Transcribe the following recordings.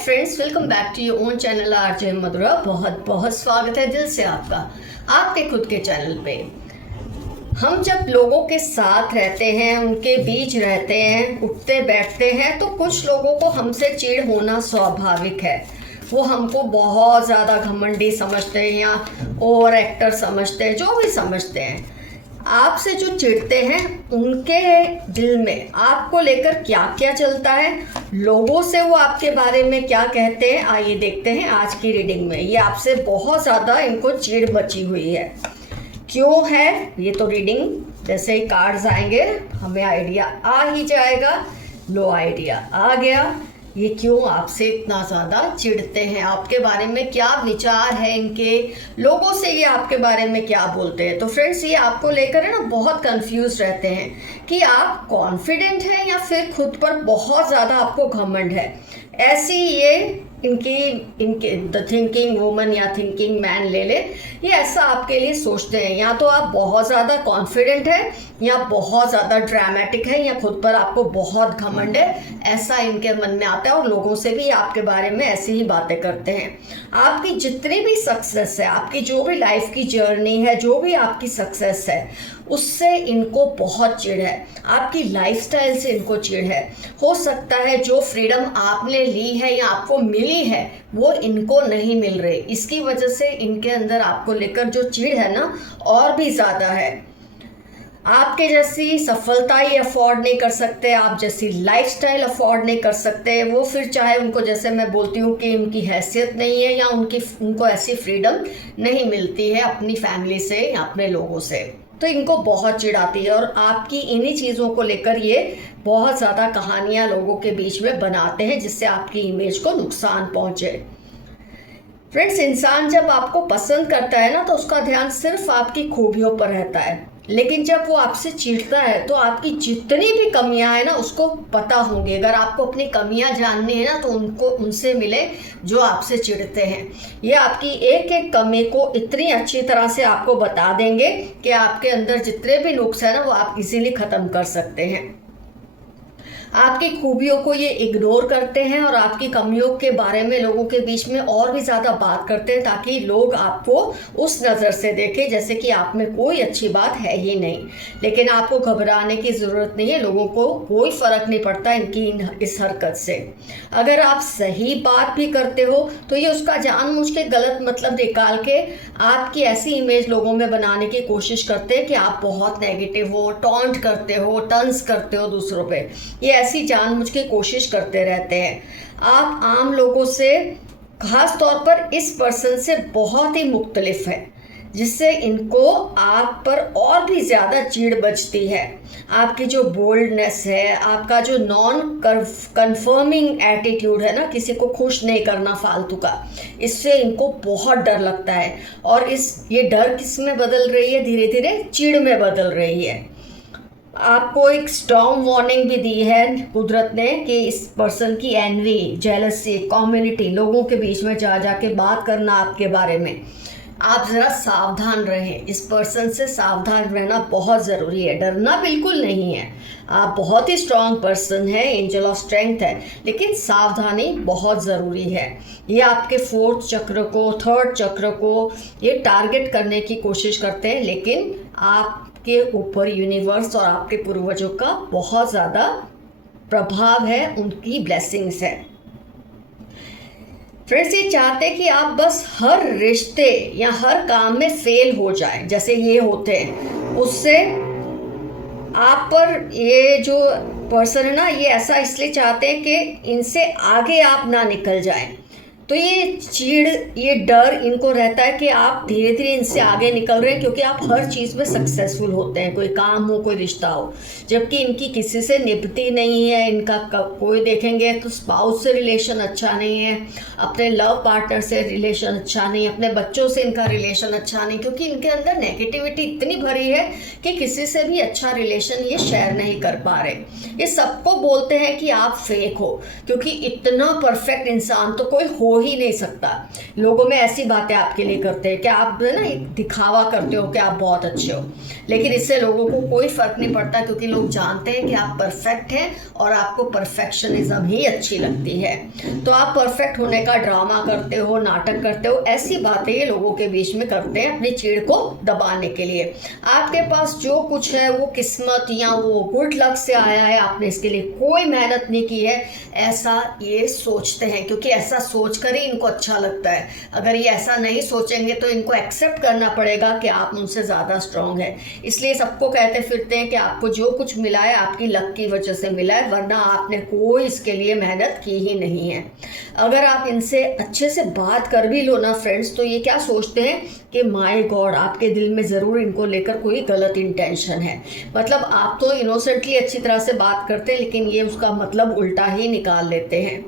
Friends, welcome back to your own channel RJ Madhura. बहुत बहुत स्वागत है दिल से आपका आपके खुद के चैनल पे। हम जब लोगों के साथ रहते हैं, उनके बीच रहते हैं, उठते बैठते हैं, तो कुछ लोगों को हमसे चिढ़ होना स्वाभाविक है। वो हमको बहुत ज़्यादा घमंडी समझते हैं या ओवर एक्टर समझते हैं, जो भी समझते हैं। आपसे जो चिढ़ते हैं उनके दिल में आपको लेकर क्या क्या चलता है, लोगों से वो आपके बारे में क्या कहते हैं, आइए देखते हैं आज की रीडिंग में। ये आपसे बहुत ज़्यादा इनको चिढ़ बची हुई है। क्यों है ये तो रीडिंग जैसे ही कार्ड्स आएंगे हमें आइडिया आ ही जाएगा। लो, आइडिया आ गया। ये क्यों आपसे इतना ज़्यादा चिढ़ते हैं, आपके बारे में क्या विचार है इनके, लोगों से ये आपके बारे में क्या बोलते हैं। तो फ्रेंड्स, ये आपको लेकर है ना बहुत कंफ्यूज रहते हैं कि आप कॉन्फिडेंट हैं या फिर खुद पर बहुत ज़्यादा आपको घमंड है। ऐसी ये इनके द थिंकिंग वुमन या थिंकिंग मैन ले ले, ये ऐसा आपके लिए सोचते हैं। या तो आप बहुत ज़्यादा कॉन्फिडेंट है, या बहुत ज़्यादा ड्रामेटिक है, या खुद पर आपको बहुत घमंड है, ऐसा इनके मन में आता है। और लोगों से भी आपके बारे में ऐसी ही बातें करते हैं। आपकी जितनी भी सक्सेस है, आपकी जो भी लाइफ की जर्नी है, जो भी आपकी सक्सेस है, उससे इनको बहुत चिढ़ है। आपकी लाइफस्टाइल से इनको चिढ़ है। हो सकता है जो फ्रीडम आपने ली है या आपको मिली है वो इनको नहीं मिल रही, इसकी वजह से इनके अंदर आपको लेकर जो चिढ़ है ना और भी ज़्यादा है। आपके जैसी सफलता ही अफोर्ड नहीं कर सकते, आप जैसी लाइफस्टाइल अफोर्ड नहीं कर सकते। वो फिर चाहे उनको, जैसे मैं बोलती हूँ कि उनकी हैसियत नहीं है या उनको ऐसी फ्रीडम नहीं मिलती है अपनी फैमिली से या अपने लोगों से, तो इनको बहुत चिढ़ आती है। और आपकी इन्हीं चीज़ों को लेकर ये बहुत ज़्यादा कहानियाँ लोगों के बीच में बनाते हैं जिससे आपकी इमेज को नुकसान पहुँचे। फ्रेंड्स, इंसान जब आपको पसंद करता है ना तो उसका ध्यान सिर्फ आपकी खूबियों पर रहता है, लेकिन जब वो आपसे चिढ़ता है तो आपकी जितनी भी कमियां हैं ना उसको पता होंगी। अगर आपको अपनी कमियां जाननी है ना तो उनसे मिले जो आपसे चिढ़ते हैं। ये आपकी एक एक कमी को इतनी अच्छी तरह से आपको बता देंगे कि आपके अंदर जितने भी नुक्स है ना वो आप इजीली ख़त्म कर सकते हैं। आपकी खूबियों को ये इग्नोर करते हैं और आपकी कमियों के बारे में लोगों के बीच में और भी ज़्यादा बात करते हैं ताकि लोग आपको उस नज़र से देखें जैसे कि आप में कोई अच्छी बात है ही नहीं। लेकिन आपको घबराने की ज़रूरत नहीं है, लोगों को कोई फ़र्क नहीं पड़ता इनकी इस हरकत से। अगर आप सही बात भी करते हो तो ये उसका जानबूझ के गलत मतलब निकाल के आपकी ऐसी इमेज लोगों में बनाने की कोशिश करते हैं कि आप बहुत नेगेटिव हो, टॉन्ट करते हो, टंस करते हो दूसरों पे। ये ऐसी जानबूझ के कोशिश करते रहते हैं। आप आम लोगों से, खास तौर पर इस पर्सन से बहुत ही मुख्तलिफ है, जिससे इनको आप पर और भी ज़्यादा चिढ़ बचती है। आपकी जो बोल्डनेस है, आपका जो नॉन कन्फर्मिंग एटीट्यूड है ना, किसी को खुश नहीं करना फालतू का, इससे इनको बहुत डर लगता है। और ये डर किस में बदल रही है, धीरे धीरे चिढ़ में बदल रही है। आपको एक स्ट्रॉन्ग वार्निंग भी दी है कुदरत ने कि इस पर्सन की एनवी, जेलसी, कम्युनिटी, लोगों के बीच में जाके बात करना आपके बारे में, आप ज़रा सावधान रहें। इस पर्सन से सावधान रहना बहुत ज़रूरी है, डरना बिल्कुल नहीं है। आप बहुत ही स्ट्रॉन्ग पर्सन है, एंजल ऑफ स्ट्रेंथ है, लेकिन सावधानी बहुत ज़रूरी है। ये आपके फोर्थ चक्र को, थर्ड चक्र को ये टारगेट करने की कोशिश करते हैं, लेकिन आपके ऊपर यूनिवर्स और आपके पूर्वजों का बहुत ज़्यादा प्रभाव है, उनकी ब्लेसिंग्स है। फ्रेंड्स, ये चाहते हैं कि आप बस हर रिश्ते या हर काम में फेल हो जाएं, जैसे ये होते हैं। उससे आप पर ये जो पर्सन है ना, ये ऐसा इसलिए चाहते हैं कि इनसे आगे आप ना निकल जाएं। तो ये चिढ़, ये डर इनको रहता है कि आप धीरे धीरे इनसे आगे निकल रहे हैं, क्योंकि आप हर चीज़ में सक्सेसफुल होते हैं, कोई काम हो, कोई रिश्ता हो, जबकि इनकी किसी से निभती नहीं है। इनका कोई देखेंगे तो स्पाउस से रिलेशन अच्छा नहीं है, अपने लव पार्टनर से रिलेशन अच्छा नहीं, अपने बच्चों से इनका रिलेशन अच्छा नहीं, क्योंकि इनके अंदर नेगेटिविटी इतनी भरी है कि किसी से भी अच्छा रिलेशन ये शेयर नहीं कर पा रहे। ये सबको बोलते हैं कि आप फेक हो, क्योंकि इतना परफेक्ट इंसान तो कोई हो ही नहीं सकता। लोगों में ऐसी बातें आपके लिए करते हैं कि आप ना एक दिखावा करते हो कि आप बहुत अच्छे हो, लेकिन इससे लोगों को कोई फ़र्क नहीं पड़ता, क्योंकि लोग जानते हैं कि आप परफेक्ट हैं और आपको परफेक्शनिज्म ही अच्छी लगती है। तो आप परफेक्ट होने का ड्रामा करते हो, नाटक करते हो, ऐसी बातें ये लोगों के बीच में करते हैं अपनी चिढ़ को दबाने के लिए। आपके पास जो कुछ है वो किस्मत या वो गुड लक से आया है, आपने इसके लिए कोई मेहनत नहीं की है, ऐसा ये सोचते हैं, क्योंकि ऐसा सोचकर ही इनको अच्छा लगता है। अगर ये ऐसा नहीं सोचेंगे तो इनको एक्सेप्ट करना पड़ेगा कि आप उनसे ज़्यादा स्ट्रांग है। इसलिए सबको कहते फिरते हैं कि आपको जो कुछ मिला है आपकी लक की वजह से मिला है, वरना आपने कोई इसके लिए मेहनत की ही नहीं है। अगर आप इनसे अच्छे से बात कर भी लो ना फ्रेंड्स, तो ये क्या सोचते हैं कि माय गॉड, आपके दिल में ज़रूर इनको लेकर कोई गलत इंटेंशन है। मतलब आप तो इनोसेंटली अच्छी तरह से बात करते हैं, लेकिन ये उसका मतलब उल्टा ही निकाल लेते हैं।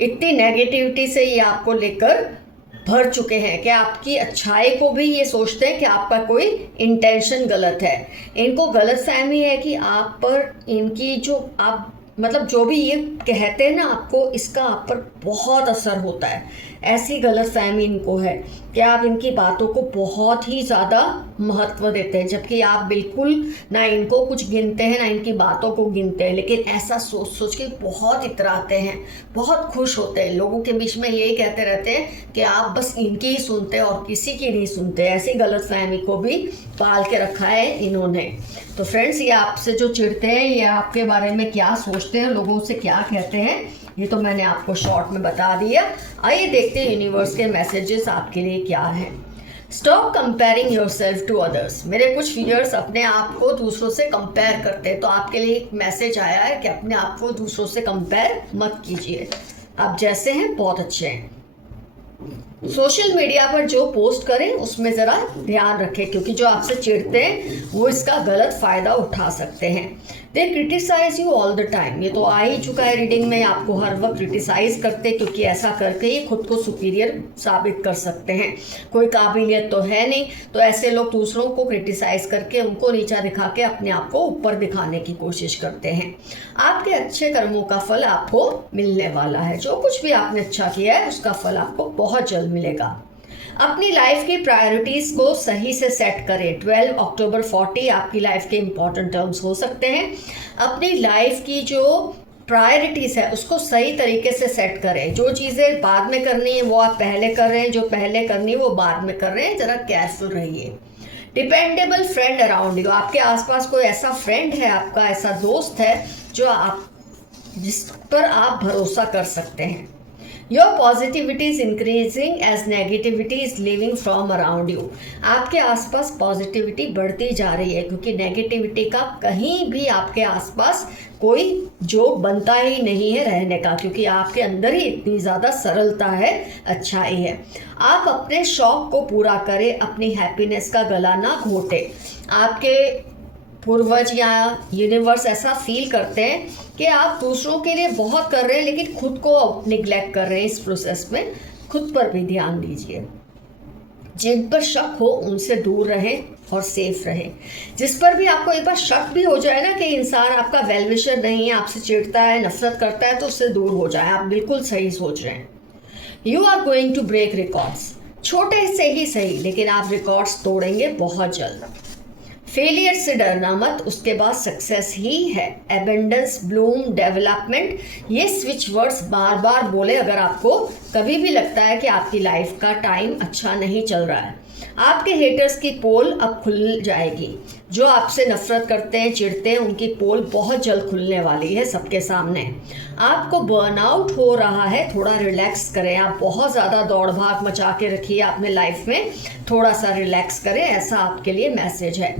इतनी नेगेटिविटी से ये आपको लेकर भर चुके हैं कि आपकी अच्छाई को भी ये सोचते हैं कि आपका कोई इंटेंशन गलत है। इनको गलत फहमी है कि आप पर इनकी जो आप मतलब जो भी ये कहते हैं ना आपको, इसका आप पर बहुत असर होता है। ऐसी गलतफहमी इनको है कि आप इनकी बातों को बहुत ही ज़्यादा महत्व देते हैं, जबकि आप बिल्कुल ना इनको कुछ गिनते हैं ना इनकी बातों को गिनते हैं, लेकिन ऐसा सोच सोच के बहुत इतराते हैं, बहुत खुश होते हैं। लोगों के बीच में यही कहते रहते हैं कि आप बस इनकी ही सुनते हैं और किसी की नहीं सुनते। ऐसी गलतफहमी को भी पाल के रखा है इन्होंने। तो फ्रेंड्स, ये आपसे जो चिढ़ते हैं, ये आपके बारे में क्या सोचते हैं, लोगों से क्या कहते हैं, ये तो मैंने आपको शॉर्ट में बता दिया। आइए देखते हैं यूनिवर्स के मैसेजेस आपके लिए क्या हैं। Stop comparing yourself to others. मेरे कुछ व्यूअर्स अपने आप को दूसरों से कंपेयर करते हैं, तो आपके लिए एक मैसेज आया है कि अपने आप को दूसरों से कंपेयर मत कीजिए। आप जैसे हैं बहुत अच्छे हैं। सोशल मीडिया पर जो पोस्ट करें उसमें ज़रा ध्यान रखें, क्योंकि जो आपसे चिढ़ते हैं वो इसका गलत फ़ायदा उठा सकते हैं। They criticise you all the time. ये तो आ ही चुका है रीडिंग में, आपको हर वक्त क्रिटिसाइज करते हैं, क्योंकि ऐसा करके ही खुद को सुपीरियर साबित कर सकते हैं। कोई काबिलियत तो है नहीं, तो ऐसे लोग दूसरों को क्रिटिसाइज करके उनको नीचा दिखा के अपने आप को ऊपर दिखाने की कोशिश करते हैं। आपके अच्छे कर्मों का फल आपको मिलने वाला है। जो कुछ भी आपने अच्छा किया है उसका फल आपको बहुत जल्द मिलेगा। अपनी लाइफ की प्रायोरिटीज़ को सही से सेट करें। 12 अक्टूबर 40 आपकी लाइफ के इंपॉर्टेंट टर्म्स हो सकते हैं। अपनी लाइफ की जो प्रायोरिटीज़ है उसको सही तरीके से सेट करें। जो चीज़ें बाद में करनी है वो आप पहले कर रहे हैं, जो पहले करनी है वो बाद में कर रहे हैं, ज़रा केयरफुल रहिए। Dependable friend around you. आपके आसपास कोई ऐसा फ्रेंड है, आपका ऐसा दोस्त है जिस पर आप भरोसा कर सकते हैं। Your positivity is increasing as negativity is leaving from around you. आपके आसपास पॉजिटिविटी बढ़ती जा रही है, क्योंकि नेगेटिविटी का कहीं भी आपके आसपास कोई जो बनता ही नहीं है रहने का, क्योंकि आपके अंदर ही इतनी ज़्यादा सरलता है, अच्छाई है। आप अपने शौक़ को पूरा करें, अपनी हैप्पीनेस का गला ना घोटे। आपके पूर्वज या यूनिवर्स ऐसा फील करते हैं कि आप दूसरों के लिए बहुत कर रहे हैं, लेकिन खुद को निगलेक्ट कर रहे हैं। इस प्रोसेस में खुद पर भी ध्यान दीजिए। जिन पर शक हो उनसे दूर रहें और सेफ रहें। जिस पर भी आपको एक बार शक भी हो जाए ना कि इंसान आपका वेल विशर नहीं है, आपसे चिढ़ता है, नफरत करता है, तो उससे दूर हो जाए। आप बिल्कुल सही सोच रहे हैं। You are going to break records. छोटे से ही सही, लेकिन आप रिकॉर्ड्स तोड़ेंगे बहुत जल्द। फेलियर से डरना मत, उसके बाद सक्सेस ही है। एबेंडेंस, ब्लूम, डेवलपमेंट, ये स्विच वर्ड्स बार बार बोले अगर आपको कभी भी लगता है कि आपकी लाइफ का टाइम अच्छा नहीं चल रहा है। आपके हेटर्स की पोल अब खुल जाएगी। जो आपसे नफरत करते हैं, चिढ़ते हैं, उनकी पोल बहुत जल्द खुलने वाली है सबके सामने। आपको बर्नआउट हो रहा है, थोड़ा रिलैक्स करें। आप बहुत ज़्यादा दौड़ भाग मचा के रखिए अपने लाइफ में, थोड़ा सा रिलैक्स करें, ऐसा आपके लिए मैसेज है।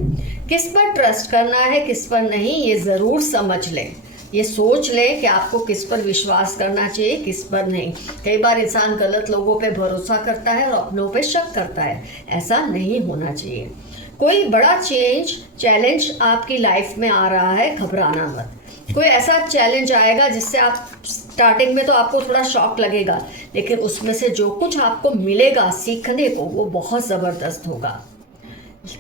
किस पर ट्रस्ट करना है, किस पर नहीं, ये ज़रूर समझ लें। ये सोच लें कि आपको किस पर विश्वास करना चाहिए, किस पर नहीं। कई बार इंसान गलत लोगों पे भरोसा करता है और अपनों पे शक करता है। ऐसा नहीं होना चाहिए। कोई बड़ा चैलेंज आपकी लाइफ में आ रहा है, घबराना मत। कोई ऐसा चैलेंज आएगा जिससे आप स्टार्टिंग में तो आपको थोड़ा शॉक लगेगा, लेकिन उसमें से जो कुछ आपको मिलेगा सीखने को वो बहुत ज़बरदस्त होगा।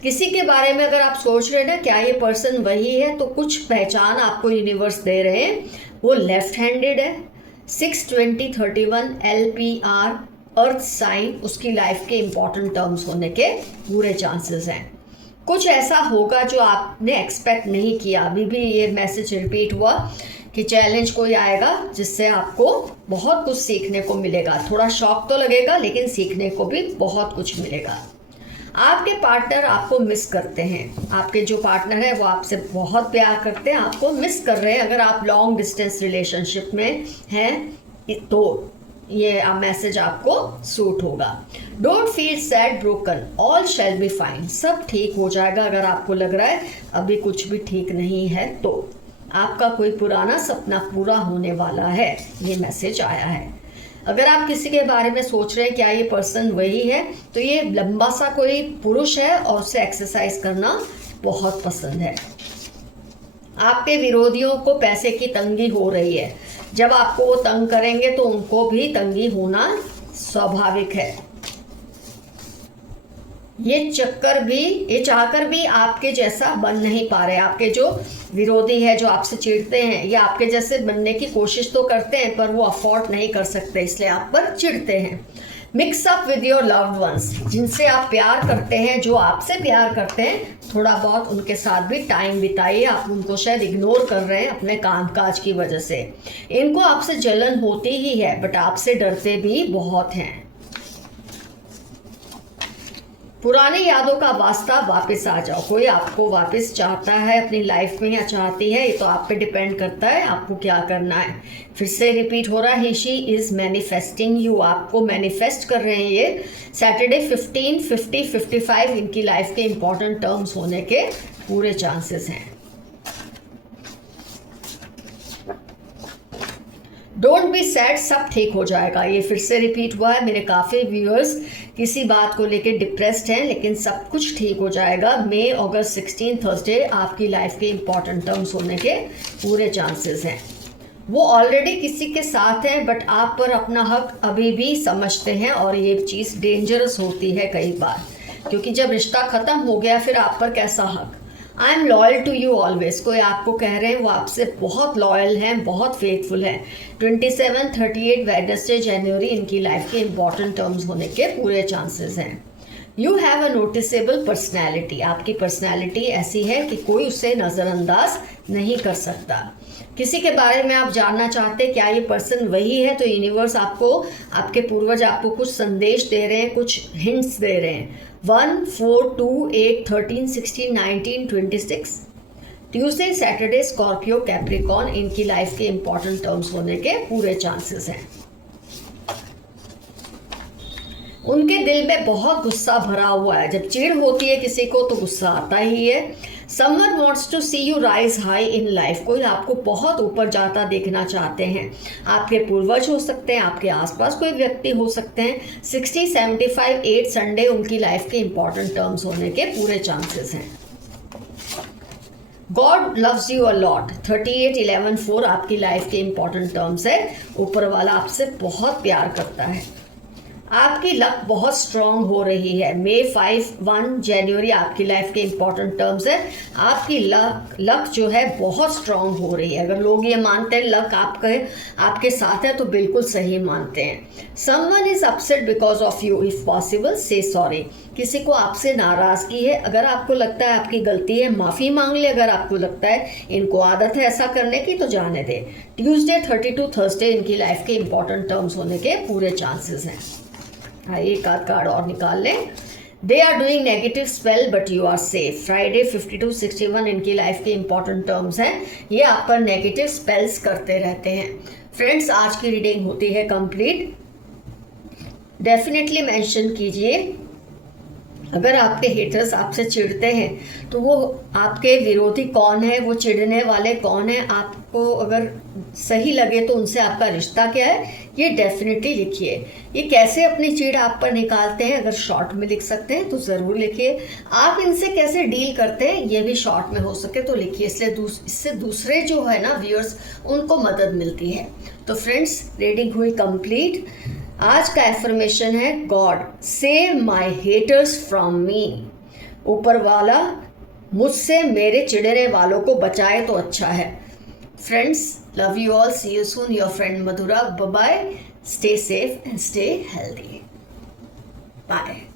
किसी के बारे में अगर आप सोच रहे हैं ना क्या ये पर्सन वही है, तो कुछ पहचान आपको यूनिवर्स दे रहे हैं। वो लेफ्ट हैंडेड है, 6/20/31 LPR अर्थ साइन उसकी लाइफ के इंपॉर्टेंट टर्म्स होने के पूरे चांसेस हैं। कुछ ऐसा होगा जो आपने एक्सपेक्ट नहीं किया। अभी भी ये मैसेज रिपीट हुआ कि चैलेंज कोई आएगा जिससे आपको बहुत कुछ सीखने को मिलेगा। थोड़ा शॉक तो लगेगा लेकिन सीखने को भी बहुत कुछ मिलेगा। आपके पार्टनर आपको मिस करते हैं। आपके जो पार्टनर है वो आपसे बहुत प्यार करते हैं, आपको मिस कर रहे हैं। अगर आप लॉन्ग डिस्टेंस रिलेशनशिप में हैं तो ये मैसेज आपको सूट होगा। Don't feel sad broken, all shall be fine, सब ठीक हो जाएगा। अगर आपको लग रहा है अभी कुछ भी ठीक नहीं है तो आपका कोई पुराना सपना पूरा होने वाला है, ये मैसेज आया है। अगर आप किसी के बारे में सोच रहे हैं क्या ये पर्सन वही है, तो ये लंबा सा कोई पुरुष है और उसे एक्सरसाइज करना बहुत पसंद है। आपके विरोधियों को पैसे की तंगी हो रही है। जब आपको वो तंग करेंगे तो उनको भी तंगी होना स्वाभाविक है। ये चाहकर भी आपके जैसा बन नहीं पा रहे। आपके जो विरोधी है, जो आपसे चिढ़ते हैं, या आपके जैसे बनने की कोशिश तो करते हैं पर वो अफोर्ड नहीं कर सकते, इसलिए आप पर चिढ़ते हैं। Mix up with your loved ones, जिनसे आप प्यार करते हैं, जो आपसे प्यार करते हैं, थोड़ा बहुत उनके साथ भी टाइम बिताइए। आप उनको शायद इग्नोर कर रहे हैं अपने कामकाज की वजह से। इनको आपसे जलन होती ही है बट आपसे डरते भी बहुत हैं। पुरानी यादों का वास्ता वापस आ जाओ। कोई आपको वापस चाहता है अपनी लाइफ में या चाहती है, ये तो आप पे डिपेंड करता है आपको क्या करना है। फिर से रिपीट हो रहा है, शी इज़ मैनिफेस्टिंग यू, आपको मैनिफेस्ट कर रहे हैं। ये सैटरडे 15, 50, 55 इनकी लाइफ के इंपॉर्टेंट टर्म्स होने के पूरे चांसेस हैं। डोंट बी सैड, सब ठीक हो जाएगा। ये फिर से रिपीट हुआ है। मेरे काफ़ी व्यूअर्स किसी बात को लेके डिप्रेस्ड हैं, लेकिन सब कुछ ठीक हो जाएगा। मई अगस्त 16 थर्सडे आपकी लाइफ के इंपॉर्टेंट टर्म्स होने के पूरे चांसेस हैं। वो ऑलरेडी किसी के साथ हैं बट आप पर अपना हक अभी भी समझते हैं और ये चीज़ डेंजरस होती है कई बार, क्योंकि जब रिश्ता ख़त्म हो गया फिर आप पर कैसा हक। I am loyal to you always, कोई आपको कह रहे हैं वो आपसे बहुत लॉयल हैं, बहुत फेथफुल हैं। 27, 38 वेडनेसडे जनवरी इनकी लाइफ के इंपॉर्टेंट टर्म्स होने के पूरे चांसेस हैं। You have a noticeable personality, आपकी पर्सनैलिटी ऐसी है कि कोई उसे नज़रअंदाज नहीं कर सकता। किसी के बारे में आप जानना चाहते हैं क्या ये पर्सन वही है, तो यूनिवर्स आपको, आपके पूर्वज आपको कुछ संदेश दे रहे हैं, कुछ हिंट्स दे रहे हैं। 1, 4, 2, 8, 13, 16, 19, 26 ट्यूसडे, सैटरडे, स्कॉर्पियो, कैप्रिकॉन इनकी लाइफ के इंपॉर्टेंट टर्म्स होने के पूरे चांसेस हैं। उनके दिल में बहुत गुस्सा भरा हुआ है। जब चिढ़ होती है किसी को तो गुस्सा आता ही है। Someone wants to see you rise high in life, कोई आपको बहुत ऊपर जाता देखना चाहते हैं। आपके पूर्वज हो सकते हैं, आपके आसपास कोई व्यक्ति हो सकते हैं। 60, 75, 8 संडे उनकी लाइफ के इंपॉर्टेंट टर्म्स होने के पूरे चांसेस हैं। God loves you a lot, 38, 11, 4 आपकी लाइफ के इंपॉर्टेंट टर्म्स है। ऊपर वाला आपसे बहुत प्यार करता है। आपकी लक बहुत स्ट्रॉन्ग हो रही है। मई 5, 1 जनवरी आपकी लाइफ के इंपॉर्टेंट टर्म्स है। आपकी लक जो है बहुत स्ट्रॉन्ग हो रही है। अगर लोग ये मानते हैं लक आपके साथ है तो बिल्कुल सही मानते हैं। Someone is upset because of you, if possible से सॉरी, किसी को आपसे नाराज़गी है। अगर आपको लगता है आपकी गलती है, माफ़ी मांग ले। अगर आपको लगता है इनको आदत है ऐसा करने की तो जाने दे। ट्यूसडे, 32 थर्सडे इनकी लाइफ के इंपॉर्टेंट टर्म्स होने के पूरे चांसेस हैं। एक आध कार्ड और निकाल लें। They are doing negative spell but you are safe, Friday 52, 61 इनकी लाइफ के इंपॉर्टेंट टर्म्स हैं। ये आप पर नेगेटिव स्पेल्स करते रहते हैं। फ्रेंड्स, आज की रीडिंग होती है कंप्लीट। डेफिनेटली मेंशन कीजिए अगर आपके हेटर्स आपसे चिढ़ते हैं तो वो आपके विरोधी कौन है, वो चिढ़ने वाले कौन है, आपको अगर सही लगे तो उनसे आपका रिश्ता क्या है, ये डेफिनेटली लिखिए। ये कैसे अपनी चिढ़ आप पर निकालते हैं, अगर शॉर्ट में लिख सकते हैं तो ज़रूर लिखिए। आप इनसे कैसे डील करते हैं ये भी शॉर्ट में हो सके तो लिखिए, इससे दूसरे जो है ना व्यूअर्स उनको मदद मिलती है। तो फ्रेंड्स, रीडिंग हुई कंप्लीट। आज का एफर्मेशन है God save my haters from me, ऊपर वाला मुझसे मेरे चिढ़ने वालों को बचाए तो अच्छा है। Friends, Love you all. See you soon. Your friend Madhura. Bye bye. Stay safe and stay healthy. Bye.